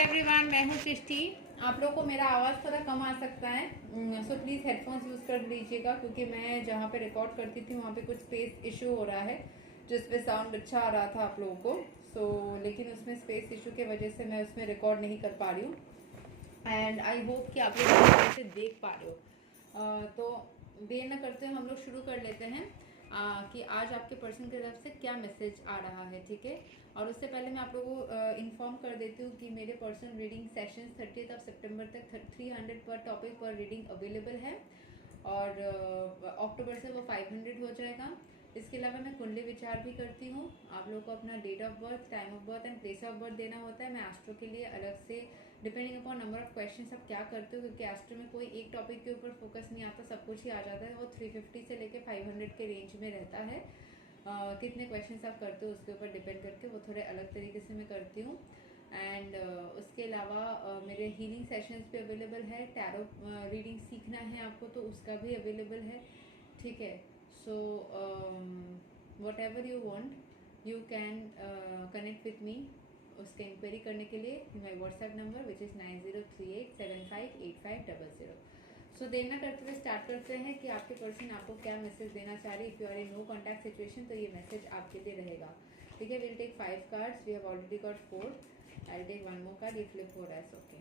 Everyone, मैं हूँ सृष्टि। आप लोग को मेरा आवाज़ थोड़ा कम आ सकता है, सो प्लीज़ हेडफोन्स यूज़ कर लीजिएगा, क्योंकि मैं जहाँ पे रिकॉर्ड करती थी वहाँ पे कुछ स्पेस इशू हो रहा है, जिस पे साउंड अच्छा आ रहा था आप लोगों को। लेकिन उसमें स्पेस इशू की वजह से मैं उसमें रिकॉर्ड नहीं कर पा रही हूँ। एंड आई होप कि आप लोग अच्छे से देख पा रहे हो। तो देर न करते हुए हम लोग शुरू कर लेते हैं कि आज आपके पर्सन की तरफ से क्या मैसेज आ रहा है, ठीक है। और उससे पहले मैं आप लोगों को इन्फॉर्म कर देती हूँ कि मेरे पर्सनल रीडिंग सेशन 30 सितंबर तक 300 पर टॉपिक पर रीडिंग अवेलेबल है, और अक्टूबर से वो 500 हो जाएगा। इसके अलावा मैं कुंडली विचार भी करती हूँ। आप लोगों को अपना date of birth, time of birth and place of birth देना होता है। मैं एस्ट्रो के लिए अलग से, depending upon number of question आप क्या करते हो, क्योंकि एस्ट्रो में कोई एक टॉपिक के ऊपर फोकस नहीं आता, सब कुछ ही आ जाता है। वो 350 से लेके 500 के रेंज में रहता है। कितने क्वेश्चंस आप करते हो उसके ऊपर डिपेंड करके वो थोड़े अलग तरीके से मैं करती हूँ। एंड उसके अलावा मेरे हीलिंग सेशंस भी अवेलेबल है। टैरो रीडिंग सीखना है आपको तो उसका भी अवेलेबल है, ठीक है। So what ever you want you can connect with me. उसके इंक्वायरी करने के लिए my WhatsApp number which is 9038758500। सो देर ना करते हुए स्टार्ट करते हैं कि आपके पर्सन आपको क्या मैसेज देना चाह रहे हैं। If you are in no contact situation तो ये मैसेज आपके लिए रहेगा, ठीक है। Will take 5 cards, we have already got 4। I take 1 more card, ये फ्लिप हो रहा है, okay.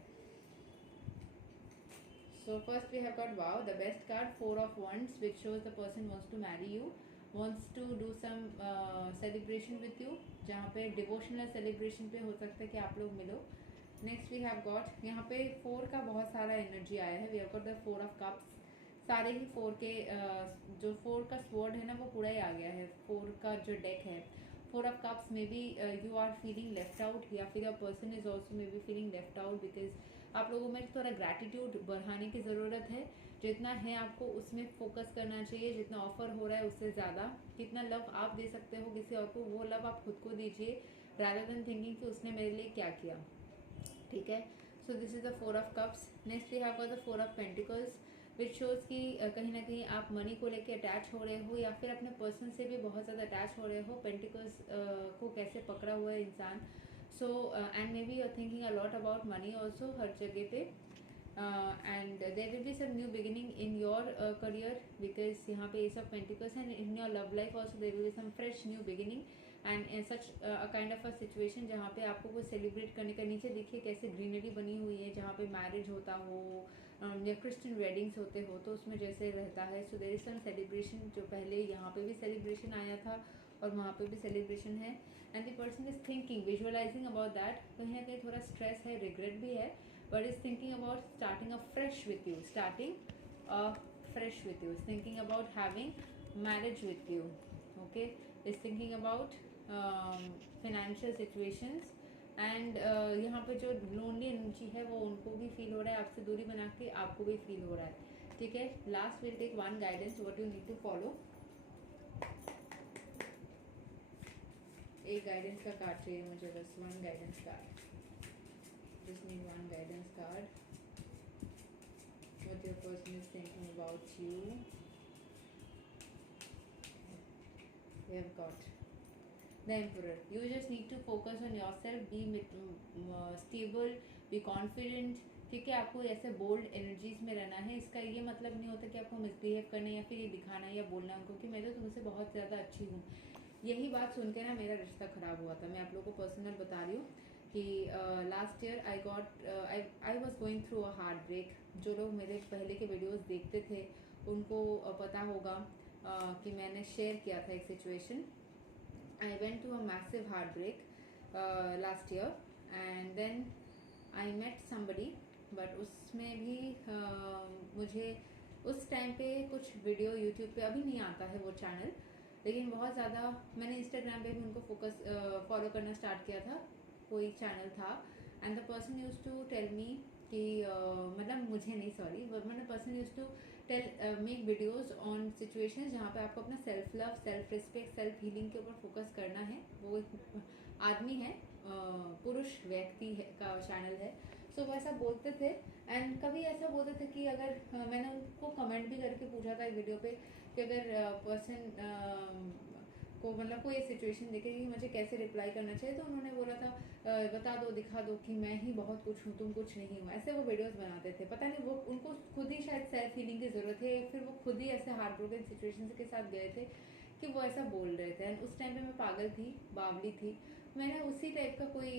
So first we have got wow, the best card, 4 of Wands, which shows the person wants to marry you, wants to do some celebration with you, जहाँ पे devotional celebration पे हो सकता है कि आप लोग मिलो। नेक्स्ट वी हैव गॉट, यहाँ पे 4 का बहुत सारा एनर्जी आया है। We have got the 4 of cups. सारे ही 4 के जो 4 का स्वॉर्ड है ना वो पूरा ही आ गया है। 4 का जो डेक है, 4 ऑफ कप्स में भी you are feeling left out, या फिर a person is also may be feeling left out, because आप लोगों में थोड़ा ग्रैटिट्यूड बढ़ाने की ज़रूरत है। जितना है आपको उसमें फोकस करना चाहिए, जितना ऑफर हो रहा है उससे ज़्यादा कितना लव आप दे सकते हो किसी और को, वो लव आप खुद को दीजिए, रादर देन थिंकिंग कि उसने मेरे लिए क्या किया, ठीक है। So this is the 4 of cups. Next we have got the 4 of pentacles, which shows कि कहीं ना कहीं आप मनी को लेके अटैच हो रहे हो, या फिर अपने पर्सन से भी बहुत ज़्यादा अटैच हो रहे हो। पेंटिकल्स को कैसे पकड़ा हुआ है इंसान। So and may be you are thinking a lot about money also हर जगह पे। And there will be some new beginning in your career, because यहाँ पे ace of pentacles and in your love life also there will be some fresh new beginning and in such kind of a situation जहाँ पे आपको कुछ celebrate करने का। नीचे देखिए कैसे ग्रीनरी बनी हुई है, जहाँ पे मैरिज होता हो या क्रिश्चियन वेडिंग्स होते हो तो उसमें जैसे रहता है। So there is some celebration, जो पहले यहाँ पे भी सेलिब्रेशन आया था और वहाँ पे भी सेलिब्रेशन है। And the person is thinking, visualising about that. कहीं ना कहीं थोड़ा स्ट्रेस है, रिग्रेट भी है, but is thinking about starting a fresh with you, starting a fresh with you, is thinking about having marriage with you, okay. Is thinking about financial situations and यहाँ पे जो लोनली एनर्जी है वो उनको भी feel हो रहा है, आपसे दूरी बना के आपको भी फील हो रहा है, ठीक है। Last will take 1 guidance, what you need to follow. एक गाइडेंस का कार्ड चाहिए मुझे, बस 1 guidance card, just need 1 guidance card. What your person is thinking about you. We have got the Emperor. You just need to focus on yourself, be stable, be confident, ठीक है। आपको ऐसे bold energies में रहना है। इसका ये मतलब नहीं होता कि आपको मिसबिहेव करना या फिर ये दिखाना या बोलना उनको कि मैं तो तुमसे बहुत ज़्यादा अच्छी हूँ। यही बात सुन के ना मेरा रिश्ता ख़राब हुआ था। मैं आप लोगों को पर्सनल बता रही हूँ कि last year I was going through a heart break. जो लोग मेरे पहले के वीडियोज़ देखते थे उनको पता होगा कि मैंने शेयर किया था एक situation. I went to a massive heartbreak last year and then I met somebody, but उसमें भी मुझे उस टाइम पे कुछ वीडियो यूट्यूब पे अभी नहीं आता है वो चैनल, लेकिन बहुत ज़्यादा मैंने इंस्टाग्राम पे भी उनको फोकस फॉलो करना स्टार्ट किया था। कोई चैनल था and the person use to tell me कि मतलब मुझे नहीं, सॉरी, मतलब person use to make videos on situations जहाँ पे आपको अपना self love, self respect, self healing के ऊपर फोकस करना है। वो एक आदमी है, पुरुष व्यक्ति है का चैनल है। सो वो ऐसा बोलते थे एंड कभी ऐसा बोलते थे कि अगर मैंने उनको कमेंट भी करके पूछा था एक वीडियो पे कि अगर पर्सन को मतलब कोई सिचुएशन देखे कि मुझे कैसे रिप्लाई करना चाहिए, तो उन्होंने बोला था बता दो, दिखा दो कि मैं ही बहुत कुछ हूँ, तुम कुछ नहीं हो। ऐसे वो वीडियोस बनाते थे। पता नहीं वो उनको खुद ही शायद सेल्फ हीलिंग की ज़रूरत है, फिर वो खुद ही ऐसे हार्ट ब्रोकन सिचुएशन के साथ गए थे कि वो ऐसा बोल रहे थे। एंड उस टाइम पे मैं पागल थी, बावली थी। मैंने उसी टाइप का कोई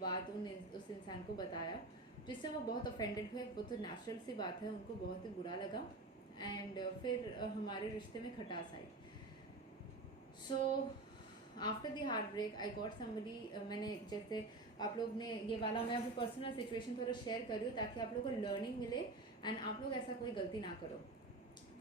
बात उस इंसान को बताया जिससे वो बहुत ऑफेंडेड हुए। वो तो नेचुरल सी बात है, उनको बहुत ही बुरा लगा। एंड फिर हमारे रिश्ते में खटास आई। So after the heartbreak I got somebody. मैंने जैसे आप लोग ने ये वाला, मैं अपनी पर्सनल सिचुएशन थोड़ा शेयर कर रही हूँ ताकि आप लोग को लर्निंग मिले एंड आप लोग ऐसा कोई गलती ना करो।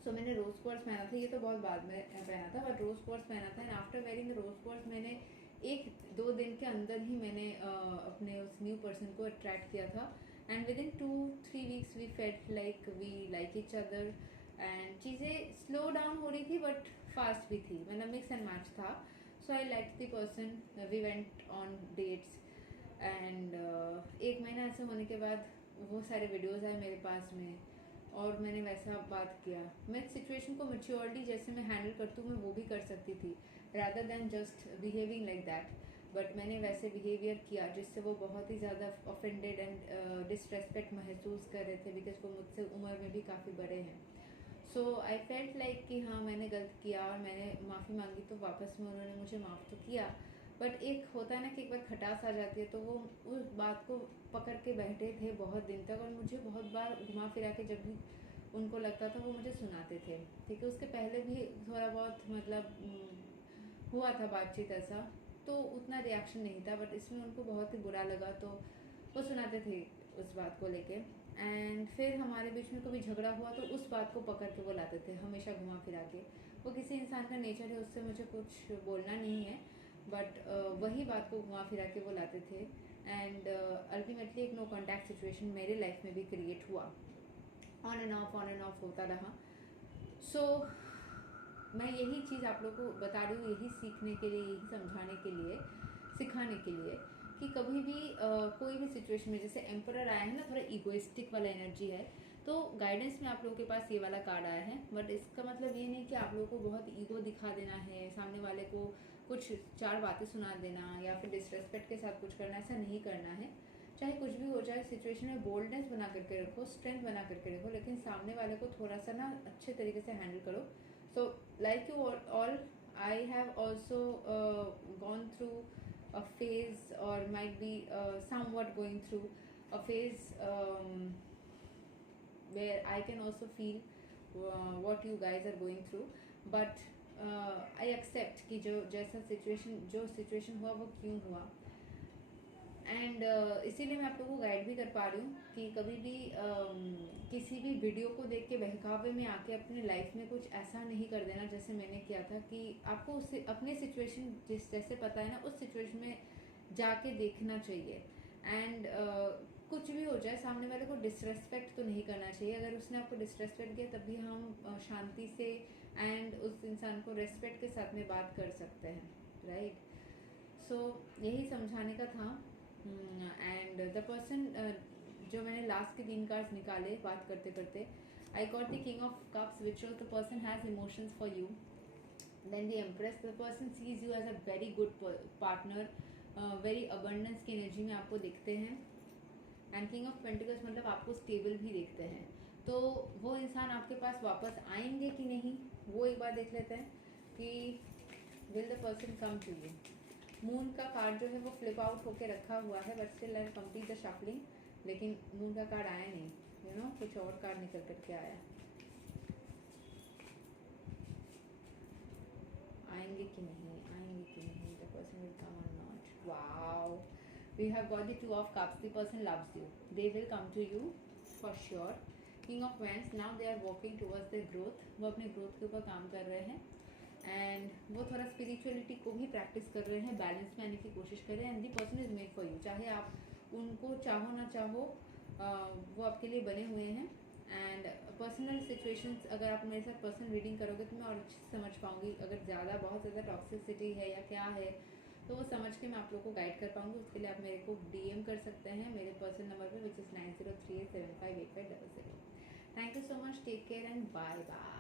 सो मैंने रोज क्वार्ट्ज पहना था, ये तो बहुत बाद में पहना था, बट रोज क्वार्ट्ज पहना था। And after wearing the rose quartz मैंने 1-2 दिन के अंदर ही मैंने अपने उस न्यू पर्सन को अट्रैक्ट किया था। And within 2-3 weeks we felt like we like each other. And चीज़ें स्लो डाउन हो रही थी बट फास्ट भी थी, मतलब मिक्स एंड मैच था। So I like the person, we went on dates. And 1 महीना ऐसे होने के बाद वो सारे वीडियोज़ आए मेरे पास में और मैंने वैसा बात किया। मैं सिचुएशन को मैच्योरली जैसे मैं हैंडल करती हूँ मैं वो भी कर सकती थी, rather than just behaving like that. But मैंने वैसे बिहेवियर किया जिससे वो बहुत ही ज़्यादा ऑफेंडेड एंड डिसरेस्पेक्ट महसूस कर रहे थे, बिकॉज वो मुझसे उम्र में भी काफ़ी बड़े हैं। सो आई फेल्ट लाइक कि हाँ मैंने गलत किया और मैंने माफ़ी मांगी, तो वापस में उन्होंने मुझे माफ़ तो किया। बट एक होता है ना कि एक बार खटास आ जाती है, तो वो उस बात को पकड़ के बैठे थे बहुत दिन तक। और मुझे बहुत बार घुमा फिरा के जब भी उनको लगता था वो मुझे सुनाते थे। ठीक है, उसके पहले भी थोड़ा बहुत मतलब हुआ था बातचीत ऐसा, तो उतना रिएक्शन नहीं था। बट इसमें उनको बहुत ही बुरा लगा, तो वो सुनाते थे उस बात को लेके। एंड फिर हमारे बीच में कभी झगड़ा हुआ तो उस बात को पकड़ के वो लाते थे, हमेशा घुमा फिरा के। वो किसी इंसान का नेचर है, उससे मुझे कुछ बोलना नहीं है, बट वही बात को घुमा फिरा के वो लाते थे। एंड अल्टीमेटली एक नो कॉन्टैक्ट सिचुएशन मेरे लाइफ में भी क्रिएट हुआ। ऑन एंड ऑफ होता रहा। सो मैं यही चीज़ आप लोग को बता रही हूँ, यही सीखने के लिए, यही समझाने के लिए, सिखाने के लिए कि कभी भी कोई भी सिचुएशन में, जैसे एम्परर आया है ना, थोड़ा इगोइस्टिक वाला एनर्जी है, तो गाइडेंस में आप लोगों के पास ये वाला कार्ड आया है। बट इसका मतलब ये नहीं कि आप लोगों को बहुत ईगो दिखा देना है, सामने वाले को कुछ 4 बातें सुना देना या फिर डिसरेस्पेक्ट के साथ कुछ करना, ऐसा नहीं करना है। चाहे कुछ भी हो जाए सिचुएशन में, बोल्डनेस बना करके रखो, स्ट्रेंथ बना करके रखो, लेकिन सामने वाले को थोड़ा सा ना अच्छे तरीके से हैंडल करो। So like you all, I have also gone through a phase, or might be somewhat going through a phase where I can also feel what you guys are going through. But I accept कि जो situation हुआ वो क्यों हुआ। And इसीलिए मैं आप लोगों को गाइड भी कर पा रही हूँ कि कभी भी किसी भी वीडियो को देख के बहकावे में आके अपने लाइफ में कुछ ऐसा नहीं कर देना जैसे मैंने किया था। कि आपको उससे अपने सिचुएशन जैसे पता है ना, उस सिचुएशन में जाके देखना चाहिए। एंड कुछ भी हो जाए, सामने वाले को डिसरेस्पेक्ट तो नहीं करना चाहिए। अगर उसने आपको डिसरेस्पेक्ट किया तभी हम शांति से एंड उस इंसान को रेस्पेक्ट के साथ में बात कर सकते हैं, राइट। सो यही समझाने का था। एंड द पर्सन, जो मैंने लास्ट के 3 कार्ड्स निकाले बात करते करते, I got the king of cups which shows the person has emotions for you. Then the empress, the person sees you as a very good partner, very abundance की energy में आपको दिखते हैं। एंड किंग ऑफ पेंटिकल्स मतलब आपको stable भी देखते हैं। तो वो इंसान आपके पास वापस आएंगे कि नहीं, वो एक बार देख लेते हैं कि will the person come to you. Moon का कार्ड जो है वो फ्लिप आउट होके रखा हुआ है, but still I complete the shuffling, लेकिन मून का कार्ड आया नहीं, यू नो, कुछ और कार्ड निकल करके आया। आएंगे कि नहीं, आएंगे कि नहीं, the person will come or not. Wow, we have got the 2 of cups, the person loves you, they will come to you for sure. King of wands, now they are working towards their growth, वो अपने growth के ऊपर काम कर रहे हैं। And वो थोड़ा स्पिरिचुअलिटी को भी प्रैक्टिस कर रहे हैं, बैलेंस में आने की कोशिश कर रहे हैं। And the person is made for you, चाहे आप उनको चाहो ना चाहो, वो आपके लिए बने हुए हैं। एंड पर्सनल सिचुएशंस, अगर आप मेरे साथ पर्सनल रीडिंग करोगे तो मैं और अच्छे से समझ पाऊंगी। अगर ज़्यादा बहुत ज़्यादा टॉक्सिसिटी है या क्या है, तो वो समझ के मैं आप लोग को गाइड कर पाऊंगी। उसके लिए आप मेरे को DM कर सकते हैं मेरे पर्सनल नंबर पे, which is 9038758500। Thank you so much, take care and bye bye.